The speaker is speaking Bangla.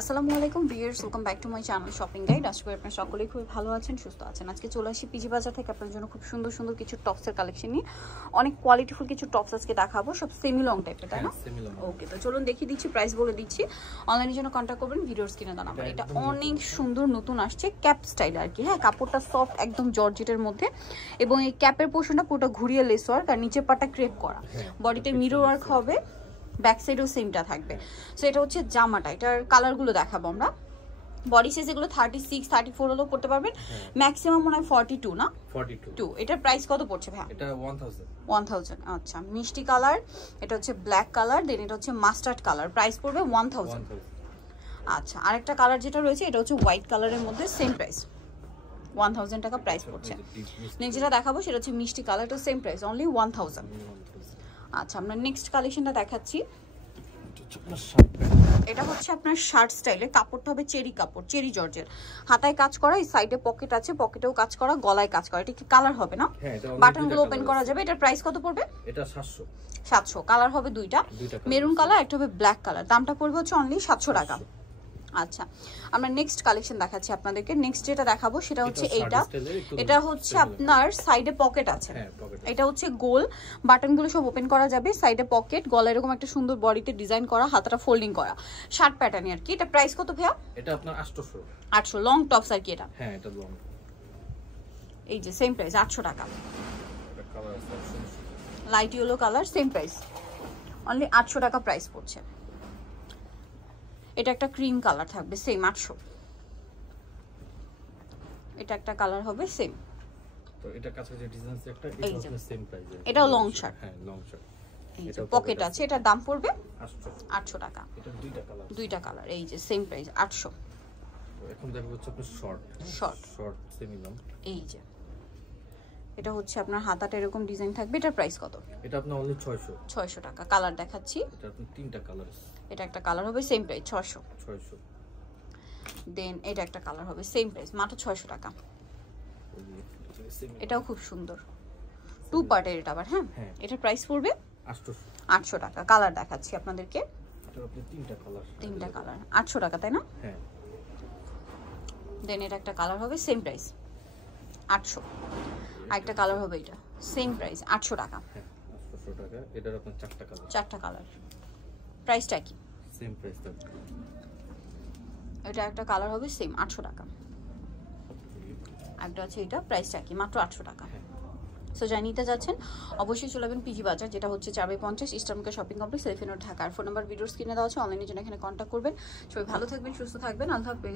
আসসালামু আলাইকুম viewers, welcome back to my channel shopping guide. আশা করি আপনারা সকলেই খুব ভালো আছেন, সুস্থ আছেন। আজকে চলে আসি পিজি বাজার থেকে আপনাদের জন্য খুব সুন্দর সুন্দর কিছু টপসের কালেকশন নিয়ে। অনেক কোয়ালিটিফুল কিছু টপস আজকে দেখাবো, সব সেমি লং টাইপের, তাই না? ওকে, তো চলুন দেখিয়ে দিচ্ছি, প্রাইস বলে দিচ্ছি। অনলাইনের জন্য কন্ট্যাক্ট করবেন, ভিডিওর স্ক্রিনে দেওয়া নাম্বার। এটা অনেক সুন্দর নতুন আসছে, ক্যাপ স্টাইল আর কি। হ্যাঁ, কাপড়টা সফট একদম জর্জেটের মধ্যে, এবং এই ক্যাপের পোর্শনটা পুরোটা ঘুরিয়ে লেস ওয়ার্ক আর নিচের পাটটা ক্রেপ করা, বডিতে মিরর ওয়ার্ক হবে, ব্যাক সাইডেও সেমটা থাকবে। সো এটা হচ্ছে জামাটা, এটার কালারগুলো দেখাবো আমরা। বডি সাইজ এগুলো 36 34 হলেও পড়তে পারবেন, ম্যাক্সিমাম মনে হয় 42 না 42। এটার প্রাইস কত পড়ছে ভাই? এটা 1000। আচ্ছা, মিষ্টি কালার, এটা হচ্ছে ব্ল্যাক কালার, দেন এটা হচ্ছে মাস্টার্ড কালার, প্রাইস পড়বে 1000। আচ্ছা, আরেকটা কালার যেটা রয়েছে এটা হচ্ছে হোয়াইট কালারের মধ্যে, সেম প্রাইস 1000 টাকা প্রাইস পড়ছে। নেক্সট যেটা দেখাবো সেটা হচ্ছে মিষ্টি কালার, এটা সেম প্রাইস অনলি 1000। আচ্ছা, আমরা নেক্সট কালেকশনটা দেখাচ্ছি। এটা হচ্ছে আপনার শার্ট স্টাইলে, কাপড়টা হবে চেরি কাপড়, চেরি জর্জের, হাতায় কাজ করা, এই সাইডে পকেট আছে, পকেটেও কাজ করা, গলায় কাজ করা। এটা কি কালার হবে না? বাটনগুলো ওপেন করা যাবে। এটার প্রাইস কত পড়বে? এটা 700। কালার হবে দুইটা, মেরুন কালার, একটা হবে ব্ল্যাক কালার। দামটা পড়বে হচ্ছে অনলি 700 টাকা। আচ্ছা, আমরা নেক্সট কালেকশন দেখাচ্ছি আপনাদেরকে। নেক্সট যেটা দেখাবো সেটা হচ্ছে এইটা। এটা হচ্ছে আপনার সাইডে পকেট আছে, এটা হচ্ছে গোল, বাটনগুলো সব ওপেন করা যাবে, সাইডে পকেট, গলা এরকম একটা সুন্দর বডিতে ডিজাইন করা, হাতাটা ফোল্ডিং করা, শার্ট প্যাটার্ন আর কি। এটা প্রাইস কত ভাইয়া? এটা আপনার 800 লং টপস আর কি এটা। হ্যাঁ, এটা লং, এই যে সেম প্রাইস 800 টাকা। Light yellow colour, same price only 800 টাকা প্রাইস পড়ছে। এটা একটা ক্রিম কালার থাকবে, সেম 800। এটা একটা কালার হবে সেম। তো এটা কাছে যে ডিজাইন একটা, এটা হচ্ছে সেম প্রাইস। এটাও লং শার্ট। হ্যাঁ, লং শার্ট। এটা পকেট আছে, এটার দাম পড়বে 800 টাকা। এটা দুইটা কালার, এই যে সেম প্রাইস 800। তো এখন দেখো হচ্ছে আপনার শর্ট সেমি লং। এই যে এটা হচ্ছে আপনার হাতাটা এরকম ডিজাইন থাকবে। এটার প্রাইস কত? এটা আপনার অনলি 600 টাকা। কালার দেখাচ্ছি, এটা আপনার তিনটা কালার। এটা একটা কালার হবে সেম প্রাইস 600। দেন এটা একটা কালার হবে সেম প্রাইস মাত্র 600 টাকা। এটাও খুব সুন্দর, টু পার্টের এটা আবার। হ্যাঁ, এটার প্রাইস পড়বে 800 টাকা। কালার দেখাচ্ছি আপনাদেরকে, এটা আপনি তিনটা কালার 800 টাকা, তাই না? হ্যাঁ। দেন এটা একটা কালার হবে সেম প্রাইস 800। আরেকটা কালার হবে এটা সেম প্রাইস 800 টাকা। হ্যাঁ, 800 টাকা। এটার আপনার চারটা কালার, প্রাইসটা কি? সেম প্রাইস থাকবে। এটা একটা কালার হবে সেম 800 টাকা। একটা আছে এটা, প্রাইসটা কি? মাত্র 800 টাকা। সো যাই নিতে যাচ্ছেন অবশ্যই চলে যাবেন পিজি বাজার, যেটা হচ্ছে 4/50 ইস্টার্নকে shopping complex, Elephant Road, Dhaka. আর ফোন নাম্বার ভিডিওর স্ক্রিনে দেওয়া আছে, অনলাইনের জন্য এখানে কন্ট্যাক্ট করবেন। সবাই ভালো থাকবেন, সুস্থ থাকবেন, আল্লাহ হাফেজ।